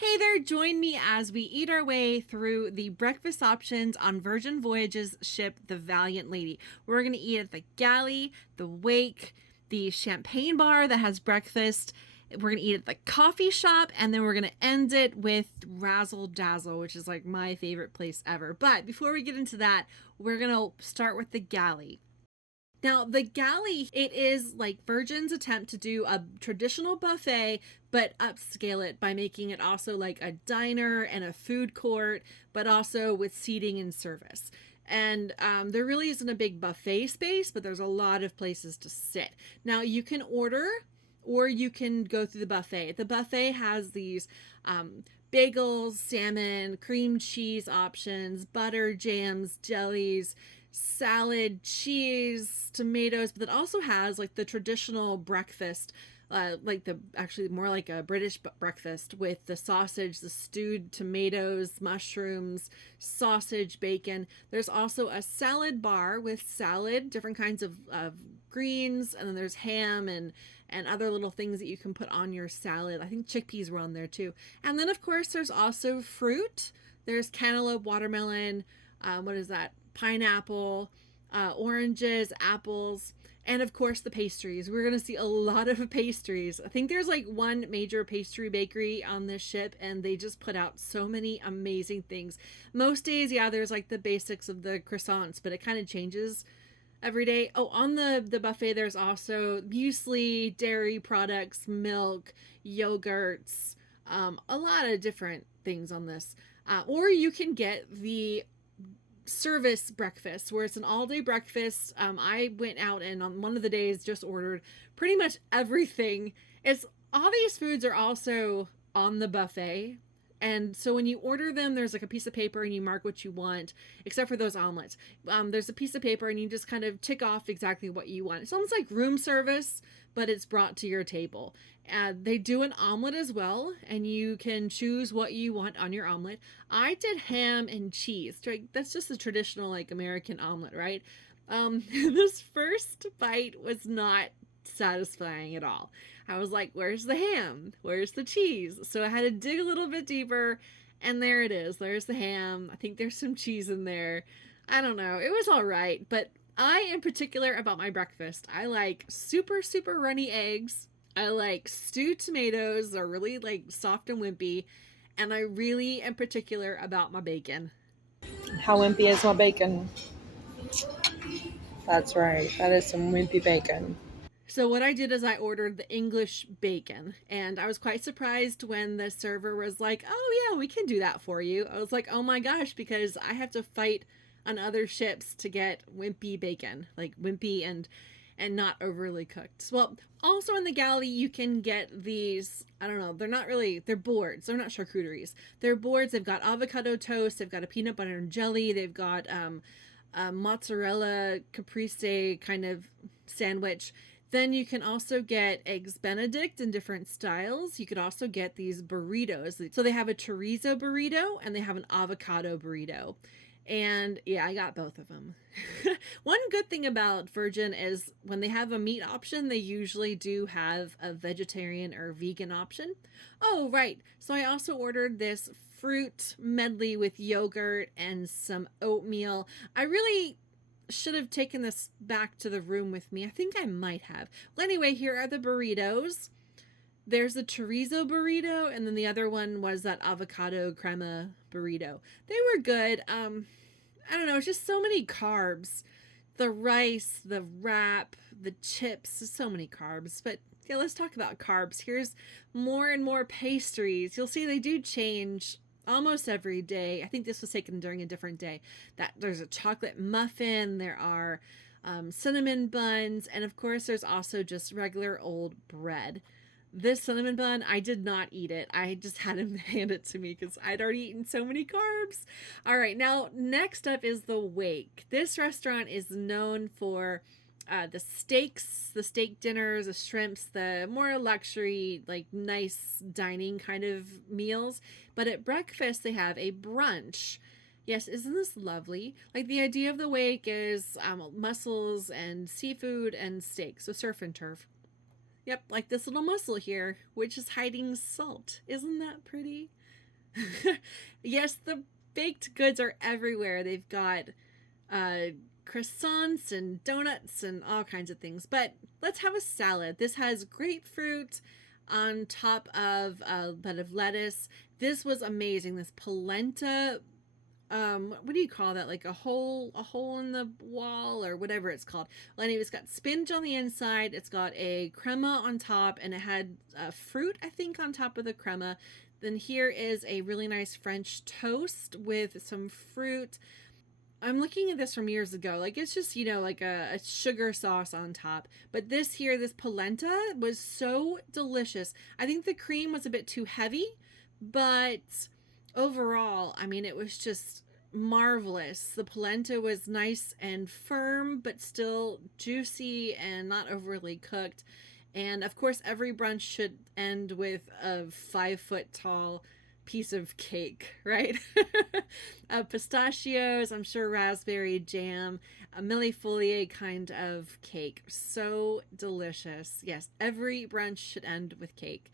Hey there, join me as we eat our way through the breakfast options on Virgin Voyages ship, the Valiant Lady. We're going to eat at the galley, the wake, the champagne bar that has breakfast. We're going to eat at the coffee shop, and then we're going to end it with Razzle Dazzle, which is like my favorite place ever. But before we get into that, we're going to start with the galley. Now, the galley, it is like Virgin's attempt to do a traditional buffet, but upscale it by making it also like a diner and a food court, but also with seating and service. And there really isn't a big buffet space, but there's a lot of places to sit. Now, you can order or you can go through the buffet. The buffet has these bagels, salmon, cream cheese options, butter, jams, jellies, salad, cheese, tomatoes, but it also has like the traditional breakfast, like the actually more like a British breakfast with the sausage, the stewed tomatoes, mushrooms, sausage, bacon. There's also a salad bar with salad, different kinds of greens, and then there's ham and other little things that you can put on your salad. I think chickpeas were on there too. And then of course there's also fruit. There's cantaloupe, watermelon, what is that? Pineapple, oranges, apples, and of course the pastries. We're going to see a lot of pastries. I think there's like one major pastry bakery on this ship, and they just put out so many amazing things. Most days, yeah, there's like the basics of the croissants, but it kind of changes every day. Oh, on the buffet, there's also muesli, dairy products, milk, yogurts, a lot of different things on this. Or you can get the service breakfast where it's an all-day breakfast. I went out and on one of the days just ordered pretty much everything. It's all these foods are also on the buffet, and so when you order them, there's like a piece of paper and you mark what you want, except for those omelets. There's a piece of paper and you just kind of tick off exactly what you want. It's almost like room service, but it's brought to your table. They do an omelet as well, and you can choose what you want on your omelet. I did ham and cheese. That's just a traditional like American omelet, right? This first bite was not satisfying at all. I was like, where's the ham? Where's the cheese? So I had to dig a little bit deeper, and there it is. There's the ham. I think there's some cheese in there. I don't know. It was all right, but I am particular about my breakfast. I like super, super runny eggs. I like stewed tomatoes. They're really like soft and wimpy. And I really am particular about my bacon. How wimpy is my bacon? That's right. That is some wimpy bacon. So what I did is I ordered the English bacon, and I was quite surprised when the server was like, "Oh yeah, we can do that for you." I was like, "Oh my gosh," because I have to fight on other ships to get wimpy bacon, like wimpy and not overly cooked. Well, also in the galley you can get these, I don't know, they're boards. They're not charcuteries. They're boards. They've got avocado toast, they've got a peanut butter and jelly, they've got a mozzarella caprese kind of sandwich. Then you can also get eggs Benedict in different styles. You could also get these burritos. So they have a chorizo burrito and they have an avocado burrito. And yeah, I got both of them. One good thing about Virgin is when they have a meat option, they usually do have a vegetarian or vegan option. Oh, right. So I also ordered this fruit medley with yogurt and some oatmeal. I really should have taken this back to the room with me. I think I might have. Well, anyway, here are the burritos. There's the chorizo burrito, and then the other one was that avocado crema burrito. They were good. I don't know, it's just so many carbs. The rice, the wrap, the chips, so many carbs. But yeah, let's talk about carbs. Here's more and more pastries. You'll see they do change almost every day. I think this was taken during a different day. That there's a chocolate muffin, there are cinnamon buns, and of course there's also just regular old bread. This cinnamon bun, I did not eat it. I just had him hand it to me because I'd already eaten so many carbs. All right, now next up is the Wake. This restaurant is known for the steaks, the steak dinners, the shrimps, the more luxury, like nice dining kind of meals. But at breakfast, they have a brunch. Yes, isn't this lovely? Like the idea of the Wake is mussels and seafood and steak, so surf and turf. Yep, like this little mussel here, which is hiding salt. Isn't that pretty? Yes, the baked goods are everywhere. They've got uh, croissants and donuts and all kinds of things. But let's have a salad. This has grapefruit on top of a bed of lettuce. This was amazing. This polenta, what do you call that? Like a hole in the wall or whatever it's called. Well, anyway, it's got spinach on the inside. It's got a crema on top, and it had fruit, I think, on top of the crema. Then here is a really nice French toast with some fruit. I'm looking at this from years ago. Like it's just, like a sugar sauce on top. But this here, this polenta was so delicious. I think the cream was a bit too heavy, but overall, I mean, it was just marvelous. The polenta was nice and firm, but still juicy and not overly cooked. And of course, every brunch should end with a 5-foot tall piece of cake, right? Pistachios, I'm sure raspberry jam, a millefeuille kind of cake. So delicious. Yes, every brunch should end with cake.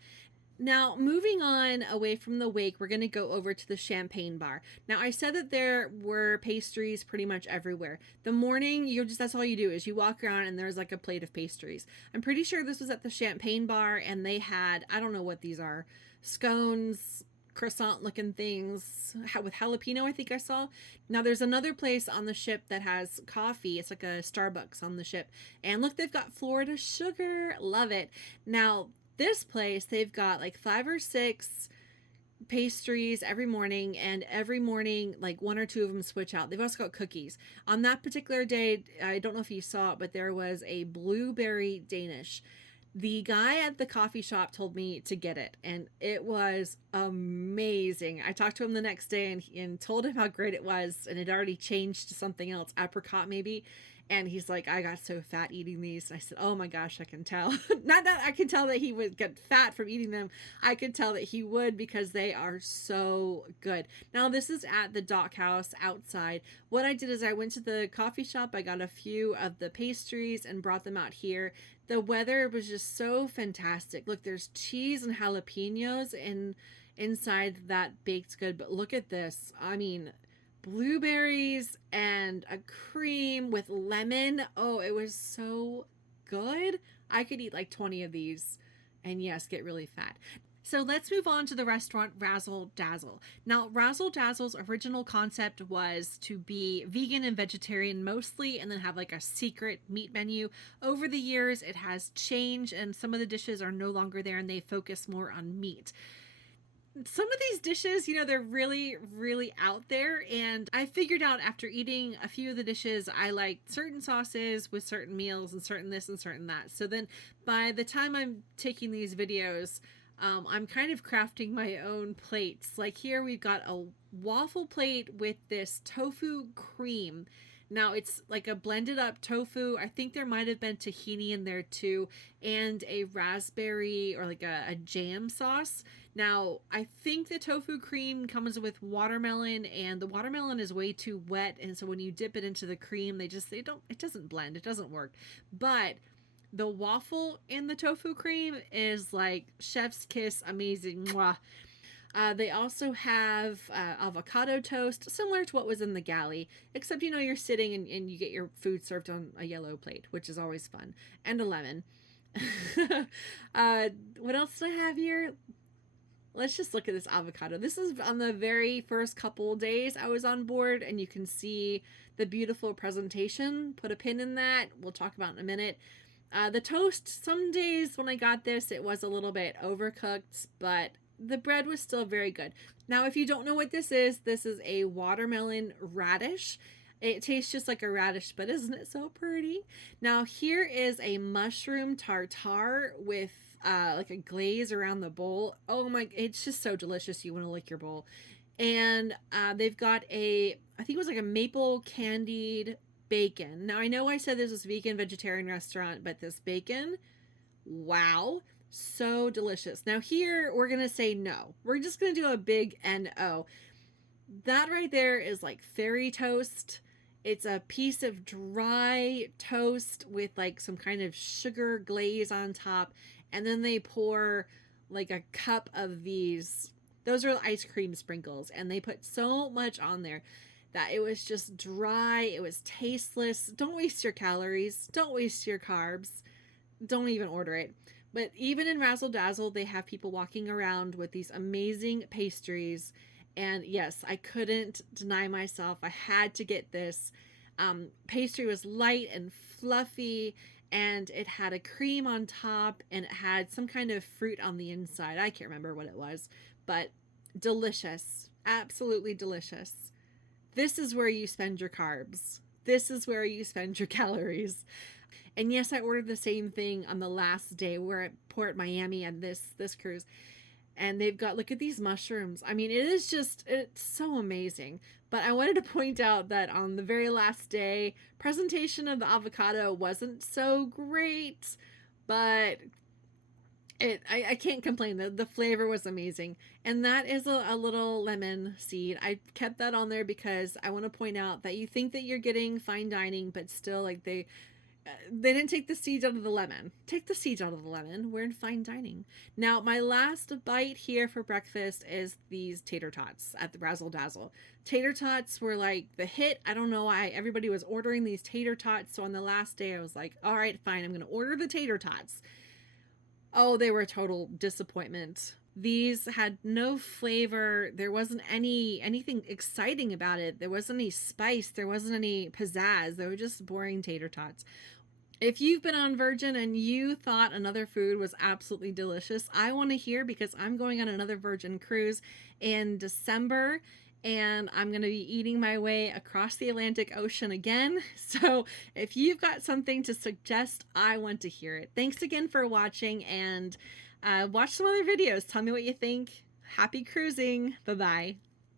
Now, moving on away from the wake, we're going to go over to the champagne bar. Now, I said that there were pastries pretty much everywhere. The morning, that's all you do is you walk around and there's like a plate of pastries. I'm pretty sure this was at the champagne bar and they had, I don't know what these are, scones, croissant looking things with jalapeno, I think I saw. Now there's another place on the ship that has coffee. It's like a Starbucks on the ship. And look, they've got Florida sugar. Love it. Now, this place, they've got like 5 or 6 pastries every morning, and every morning like 1 or 2 of them switch out. They've also got cookies. On that particular day, I don't know if you saw it, but there was a blueberry Danish. The guy at the coffee shop told me to get it, and it was amazing. I talked to him the next day and told him how great it was, and it already changed to something else, apricot maybe. And he's like, I got so fat eating these. And I said, oh my gosh, I can tell. Not that I can tell that he would get fat from eating them. I could tell that he would because they are so good. Now, this is at the dock house outside. What I did is I went to the coffee shop. I got a few of the pastries and brought them out here. The weather was just so fantastic. Look, there's cheese and jalapenos inside that baked good. But look at this. I mean, blueberries and a cream with lemon. Oh, it was so good. I could eat like 20 of these and yes, get really fat. So let's move on to the restaurant Razzle Dazzle. Now, Razzle Dazzle's original concept was to be vegan and vegetarian mostly, and then have like a secret meat menu. Over the years, it has changed, and some of the dishes are no longer there, and they focus more on meat. Some of these dishes, they're really, really out there. And I figured out after eating a few of the dishes, I liked certain sauces with certain meals and certain this and certain that. So then by the time I'm taking these videos, I'm kind of crafting my own plates. Like here we've got a waffle plate with this tofu cream. Now it's like a blended up tofu. I think there might have been tahini in there too, and a raspberry or like a jam sauce. Now, I think the tofu cream comes with watermelon, and the watermelon is way too wet, and so when you dip it into the cream, it doesn't blend, it doesn't work. But the waffle in the tofu cream is like chef's kiss, amazing. Mwah. They also have avocado toast, similar to what was in the galley, except you're sitting and you get your food served on a yellow plate, which is always fun, and a lemon. What else do I have here? Let's just look at this avocado. This is on the very first couple days I was on board, and you can see the beautiful presentation. Put a pin in that. We'll talk about in a minute. The toast, some days when I got this, it was a little bit overcooked, but the bread was still very good. Now, if you don't know what this is a watermelon radish. It tastes just like a radish, but isn't it so pretty? Now, here is a mushroom tartare with like a glaze around the bowl. Oh my, it's just so delicious. You want to lick your bowl. And they've got I think it was like a maple candied bacon. Now, I know I said this was a vegan vegetarian restaurant, but this bacon, wow, so delicious. Now here, we're going to say no. We're just going to do a big N-O. That right there is like fairy toast. It's a piece of dry toast with like some kind of sugar glaze on top. and then they pour like a cup of these. Those are ice cream sprinkles, and they put so much on there that it was just dry. It was tasteless. Don't waste your calories. Don't waste your carbs. Don't even order it. But even in Razzle Dazzle, they have people walking around with these amazing pastries. And yes, I couldn't deny myself. I had to get this. Pastry was light and fluffy, and it had a cream on top, and it had some kind of fruit on the inside. I can't remember what it was, but delicious. Absolutely delicious. This is where you spend your carbs. This is where you spend your calories. And yes, I ordered the same thing on the last day. We're at Port Miami on this cruise. And they've got, look at these mushrooms. I mean, it's so amazing. But I wanted to point out that on the very last day, presentation of the avocado wasn't so great, but I can't complain. The flavor was amazing. And that is a little lemon seed. I kept that on there because I want to point out that you think that you're getting fine dining, but still, like, they didn't take the seeds out of the lemon. Take the seeds out of the lemon. We're in fine dining. Now, my last bite here for breakfast is these tater tots at the Razzle Dazzle. Tater tots were like the hit. I don't know why everybody was ordering these tater tots. So on the last day, I was like, all right, fine. I'm going to order the tater tots. Oh, they were a total disappointment. These had no flavor. There wasn't anything exciting about it. There wasn't any spice. There wasn't any pizzazz. They were just boring tater tots. If you've been on Virgin and you thought another food was absolutely delicious, I want to hear, because I'm going on another Virgin cruise in December, and I'm going to be eating my way across the Atlantic Ocean again. So if you've got something to suggest, I want to hear it. Thanks again for watching, and watch some other videos. Tell me what you think. Happy cruising. Bye-bye.